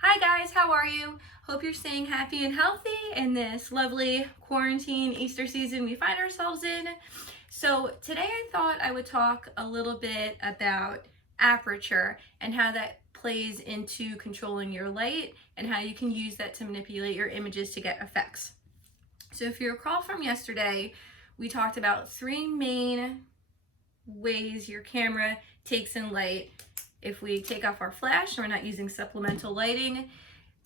Hi guys, how are you? Hope you're staying happy and healthy in this lovely quarantine Easter season we find ourselves in. So today I thought I would talk a little bit about aperture and how that plays into controlling your light and how you can use that to manipulate your images to get effects. So if you recall from yesterday, we talked about three main ways your camera takes in light. If we take off our flash and we're not using supplemental lighting,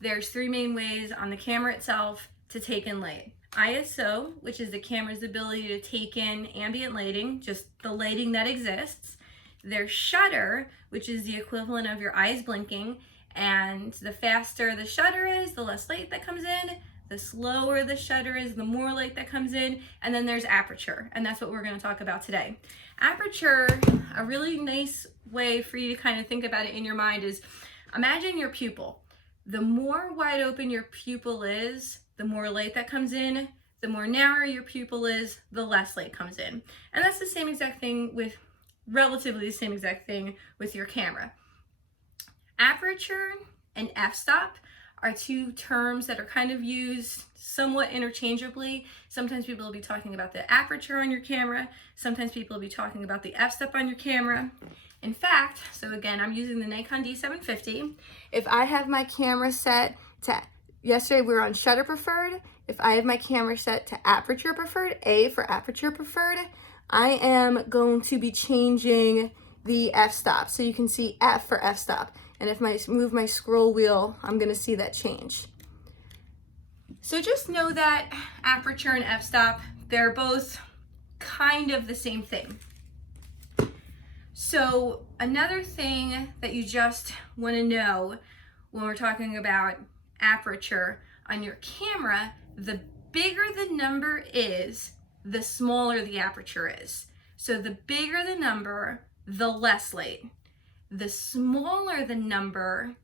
there's three main ways on the camera itself to take in light. ISO, which is the camera's ability to take in ambient lighting, just the lighting that exists. There's shutter, which is the equivalent of your eyes blinking, and the faster the shutter is, the less light that comes in. The slower the shutter is, the more light that comes in. And then there's aperture, and that's what we're going to talk about today. Aperture, a really nice way for you to kind of think about it in your mind is, imagine your pupil. The more wide open your pupil is, the more light that comes in. The more narrow your pupil is, the less light comes in. And that's the same exact thing with, relatively the same exact thing with your camera. Aperture and f-stop are two terms that are kind of used somewhat interchangeably. Sometimes people will be talking about the aperture on your camera. Sometimes people will be talking about the f-stop on your camera. In fact, so again, I'm using the Nikon D750. If I have my camera set to, yesterday we were on shutter preferred. If I have my camera set to aperture preferred, A for aperture preferred, I am going to be changing the f-stop. So you can see F for f-stop. And if I move my scroll wheel, I'm gonna see that change. So just know that aperture and f-stop, they're both kind of the same thing. So another thing that you just wanna know when we're talking about aperture on your camera, the bigger the number is, the smaller the aperture is. So the bigger the number, the less light. The smaller the number,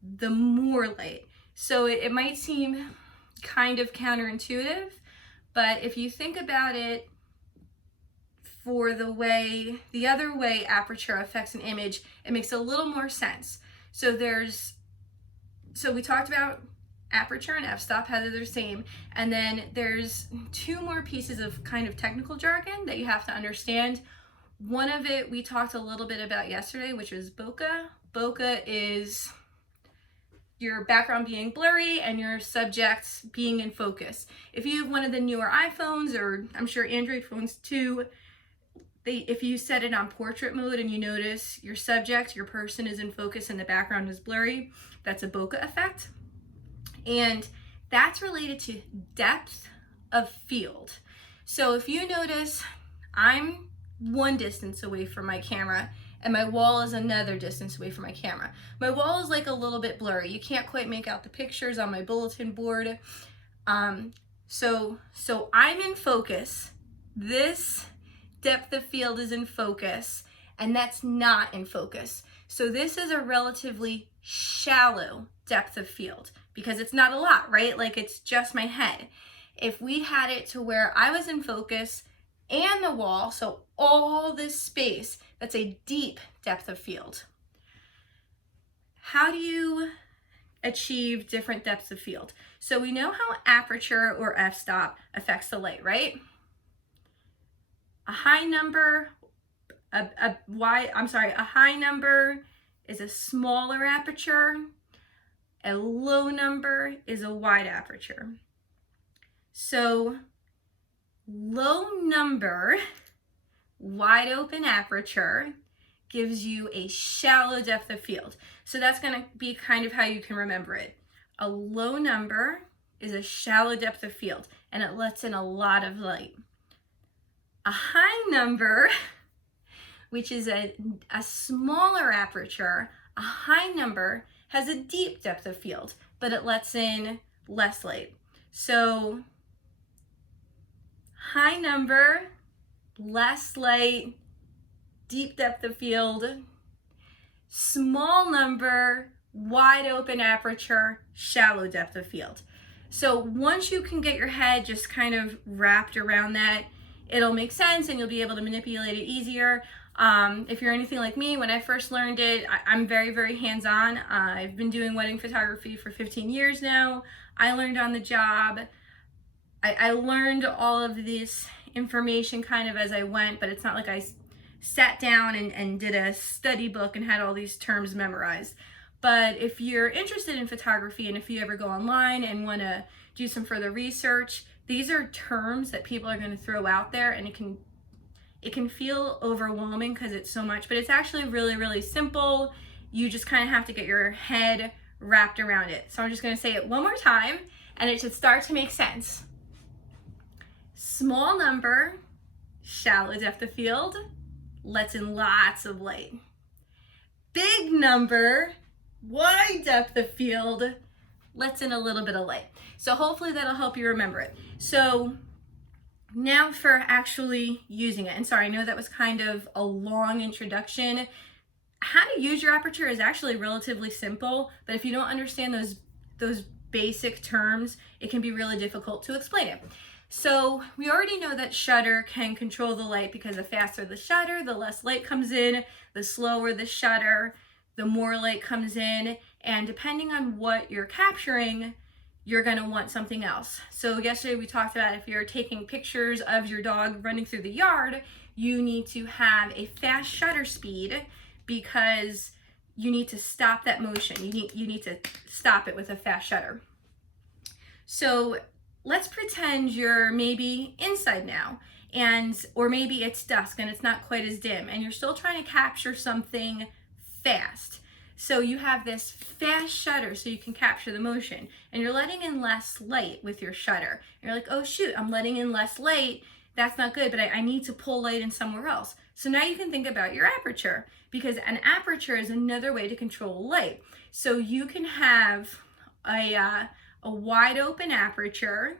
the more light. So it might seem kind of counterintuitive, but if you think about it for the other way aperture affects an image, it makes a little more sense. So we talked about aperture and f-stop, how they're the same, and then there's two more pieces of kind of technical jargon that you have to understand. One of it we talked a little bit about yesterday, which is bokeh. Bokeh is your background being blurry and your subject being in focus. If you have one of the newer iPhones, or I'm sure Android phones too, if you set it on portrait mode and you notice your subject, your person is in focus and the background is blurry, that's a bokeh effect. And that's related to depth of field. So if you notice, I'm one distance away from my camera and my wall is another distance away from my camera. My wall is like a little bit blurry. You can't quite make out the pictures on my bulletin board. So I'm in focus. This depth of field is in focus, and that's not in focus. So this is a relatively shallow depth of field because it's not a lot, right? Like it's just my head. If we had it to where I was in focus and the wall, so all this space, that's a deep depth of field. How do you achieve different depths of field? So we know how aperture or f-stop affects the light, right? A high number is a smaller aperture. A low number is a wide aperture. So low number, wide open aperture gives you a shallow depth of field. So that's going to be kind of how you can remember it. A low number is a shallow depth of field, and it lets in a lot of light. A high number, which is a smaller aperture, a high number has a deep depth of field, but it lets in less light. So high number, less light, deep depth of field. Small number, wide open aperture, shallow depth of field. So once you can get your head just kind of wrapped around that, it'll make sense and you'll be able to manipulate it easier. If you're anything like me, when I first learned it, I'm very, very hands-on. I've been doing wedding photography for 15 years now. I learned on the job. I learned all of this information kind of as I went, but it's not like I sat down and did a study book and had all these terms memorized. But if you're interested in photography and if you ever go online and want to do some further research, these are terms that people are going to throw out there, and it can feel overwhelming because it's so much, but it's actually really, really simple. You just kind of have to get your head wrapped around it. So I'm just going to say it one more time and it should start to make sense. Small number, shallow depth of field, lets in lots of light. Big number, wide depth of field, lets in a little bit of light. So hopefully that'll help you remember it. So now for actually using it. And sorry, I know that was kind of a long introduction. How to use your aperture is actually relatively simple, but if you don't understand those basic terms, it can be really difficult to explain it. So we already know that shutter can control the light because the faster the shutter, the less light comes in, the slower the shutter, the more light comes in, and depending on what you're capturing, you're going to want something else. So yesterday we talked about if you're taking pictures of your dog running through the yard, you need to have a fast shutter speed because you need to stop that motion. You need to stop it with a fast shutter. So let's pretend you're maybe inside now, or maybe it's dusk and it's not quite as dim and you're still trying to capture something fast. So you have this fast shutter so you can capture the motion, and you're letting in less light with your shutter. And you're like, oh shoot, I'm letting in less light. That's not good, but I need to pull light in somewhere else. So now you can think about your aperture, because an aperture is another way to control light. So you can have a wide open aperture,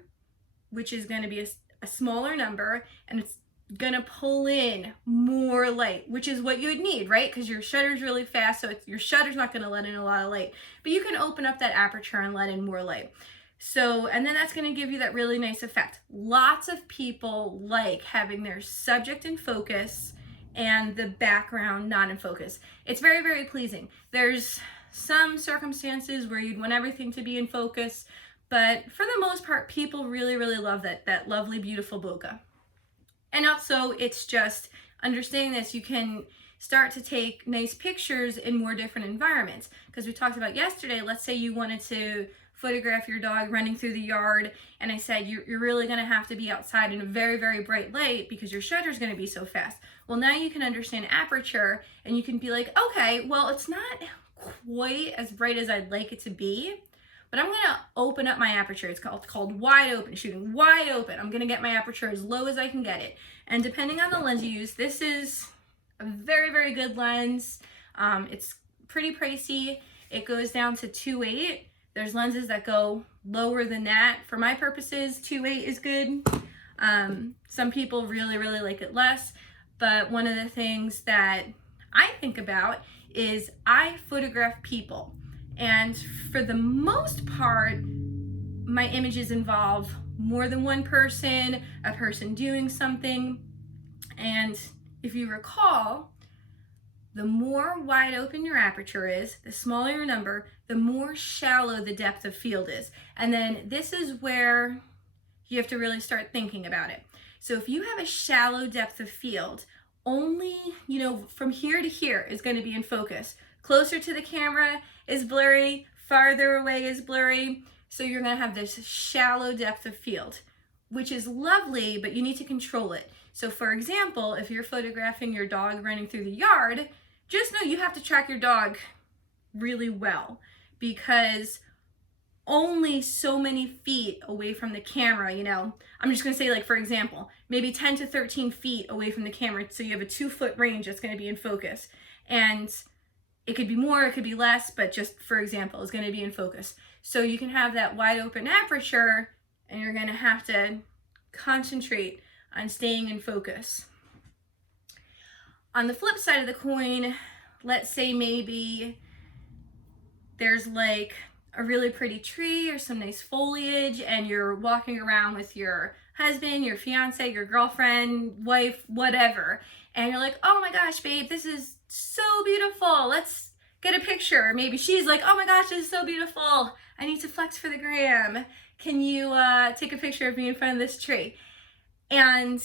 which is going to be a smaller number, and it's going to pull in more light, which is what you would need, right? Because your shutter's really fast, so your shutter's not going to let in a lot of light, but you can open up that aperture and let in more light. So, and then that's going to give you that really nice effect. Lots of people like having their subject in focus and the background not in focus. It's very, very pleasing. There's some circumstances where you'd want everything to be in focus, but for the most part, people really, really love that lovely, beautiful bokeh. And also, it's just understanding this, you can start to take nice pictures in more different environments. Because we talked about yesterday, let's say you wanted to photograph your dog running through the yard, and I said you're really going to have to be outside in a very, very bright light because your shutter is going to be so fast. Well, now you can understand aperture, and you can be like, okay, well, it's not quite as bright as I'd like it to be, but I'm going to open up my aperture. It's called wide open, shooting wide open. I'm going to get my aperture as low as I can get it. And depending on the lens you use, this is a very, very good lens. It's pretty pricey. It goes down to 2.8. There's lenses that go lower than that. For my purposes, 2.8 is good. Some people really, really like it less. But one of the things that I think about is I photograph people. And for the most part, my images involve more than one person, a person doing something. And if you recall, the more wide open your aperture is, the smaller your number, the more shallow the depth of field is. And then this is where you have to really start thinking about it. So if you have a shallow depth of field, only, from here to here is going to be in focus. Closer to the camera is blurry, farther away is blurry. So you're going to have this shallow depth of field, which is lovely, but you need to control it. So for example, if you're photographing your dog running through the yard, just know you have to track your dog really well, because only so many feet away from the camera, I'm just going to say, like, for example, maybe 10 to 13 feet away from the camera. So you have a 2-foot range that's going to be in focus. And it could be more, it could be less, but just for example, it's going to be in focus. So you can have that wide open aperture, and you're going to have to concentrate on staying in focus. On the flip side of the coin, let's say maybe there's like a really pretty tree or some nice foliage and you're walking around with your husband, your fiance, your girlfriend, wife, whatever, and you're like, oh my gosh, babe, this is so beautiful. Let's get a picture. Maybe she's like, oh my gosh, this is so beautiful. I need to flex for the gram. Can you take a picture of me in front of this tree? And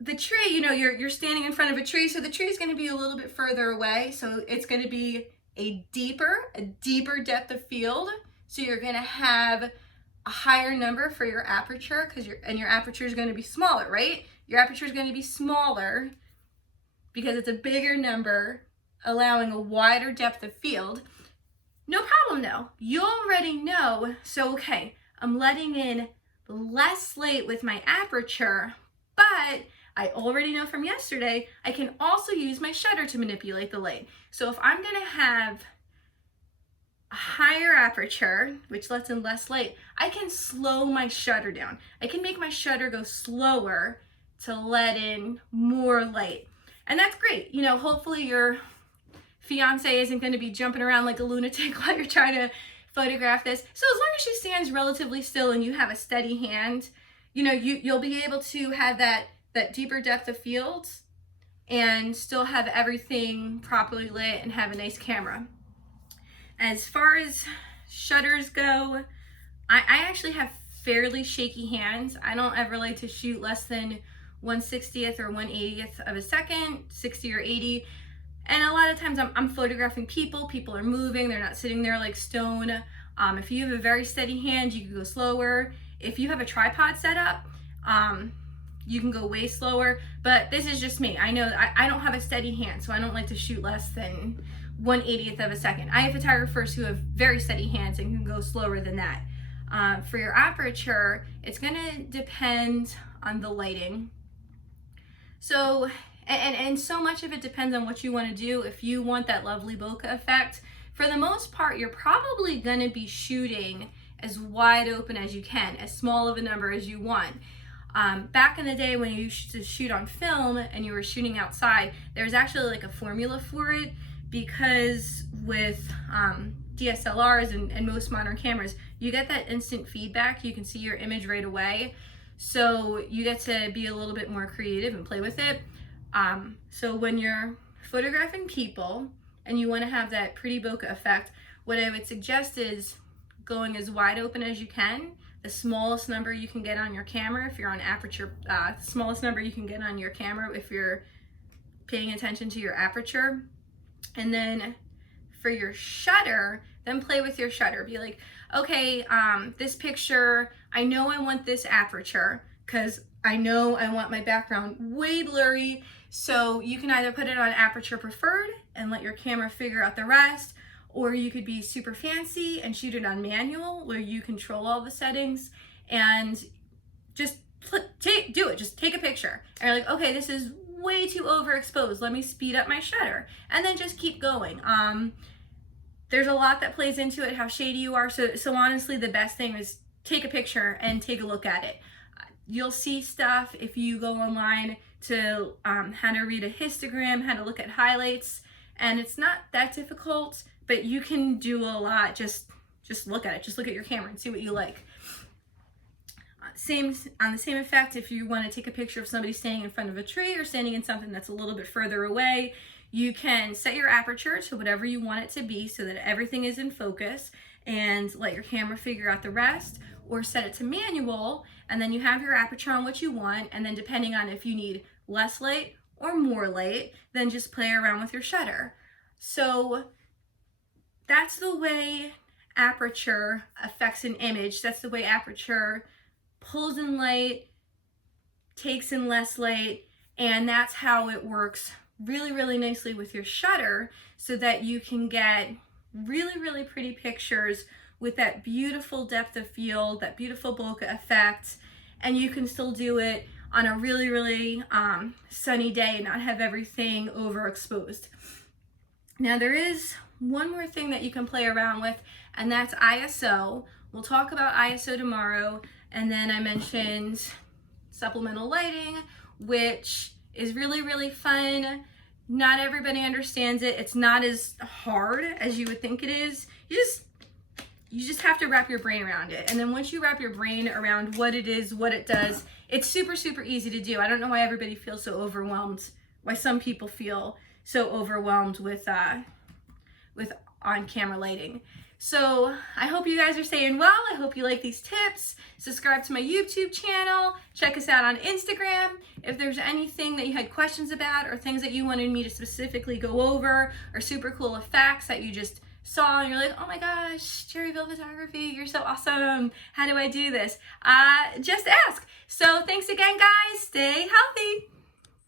the tree, you know, you're standing in front of a tree, so the tree is going to be a little bit further away. So it's going to be a deeper depth of field. So you're going to have a higher number for your aperture because your aperture is going to be smaller, right? Your aperture is going to be smaller because it's a bigger number, allowing a wider depth of field. No problem though. You already know. So, okay, I'm letting in less light with my aperture, but I already know from yesterday, I can also use my shutter to manipulate the light. So if I'm gonna have a higher aperture, which lets in less light, I can slow my shutter down. I can make my shutter go slower to let in more light. And that's great. You know, hopefully your fiance isn't gonna be jumping around like a lunatic while you're trying to photograph this. So as long as she stands relatively still and you have a steady hand, you know, you'll be able to have that deeper depth of field and still have everything properly lit and have a nice camera. As far as shutters go, I actually have fairly shaky hands. I don't ever like to shoot less than 1/60th or 1/80th of a second, 60 or 80. And a lot of times I'm photographing people are moving, they're not sitting there like stone. If you have a very steady hand, you can go slower. If you have a tripod set up, you can go way slower, but this is just me. I know I don't have a steady hand, so I don't like to shoot less than 1/80th of a second. I have photographers who have very steady hands and can go slower than that. For your aperture, it's gonna depend on the lighting. So, and so much of it depends on what you wanna do. If you want that lovely bokeh effect, for the most part, you're probably gonna be shooting as wide open as you can, as small of a number as you want. Back in the day when you used to shoot on film and you were shooting outside, there's actually like a formula for it, because with DSLRs and most modern cameras, you get that instant feedback. You can see your image right away. So you get to be a little bit more creative and play with it. So when you're photographing people and you want to have that pretty bokeh effect, what I would suggest is going as wide open as you can. The smallest number you can get on your camera if you're on aperture, smallest number you can get on your camera if you're paying attention to your aperture. And then for your shutter, then play with your shutter. Be like, okay, this picture, I know I want this aperture because I know I want my background way blurry. So you can either put it on aperture preferred and let your camera figure out the rest, or you could be super fancy and shoot it on manual where you control all the settings and just do it. Just take a picture. And you're like, okay, this is way too overexposed. Let me speed up my shutter. And then just keep going. There's a lot that plays into it, how shady you are. So honestly, the best thing is take a picture and take a look at it. You'll see stuff if you go online to how to read a histogram, how to look at highlights. And it's not that difficult, but you can do a lot. Just look at it. Just look at your camera and see what you like. On the same effect, if you want to take a picture of somebody standing in front of a tree or standing in something that's a little bit further away, you can set your aperture to whatever you want it to be so that everything is in focus and let your camera figure out the rest, or set it to manual and then you have your aperture on what you want, and then depending on if you need less light or more light, then just play around with your shutter. So that's the way aperture affects an image. That's the way aperture pulls in light, takes in less light, and that's how it works really, really nicely with your shutter so that you can get really, really pretty pictures with that beautiful depth of field, that beautiful bokeh effect, and you can still do it on a really, really sunny day and not have everything overexposed. Now there is one more thing that you can play around with, and that's ISO. We'll talk about ISO tomorrow. And then I mentioned supplemental lighting, which is really, really fun. Not everybody understands it. It's not as hard as you would think it is. You just you just have to wrap your brain around it. And then once you wrap your brain around what it is, what it does, it's super, super easy to do. I don't know why everybody feels so overwhelmed, why some people feel so overwhelmed with on-camera lighting. So I hope you guys are staying well. I hope you like these tips. Subscribe to my YouTube channel. Check us out on Instagram. If there's anything that you had questions about or things that you wanted me to specifically go over or super cool effects that you just saw and you're like, oh my gosh, Cherryville Photography, you're so awesome. How do I do this? Just ask. So thanks again, guys. Stay healthy.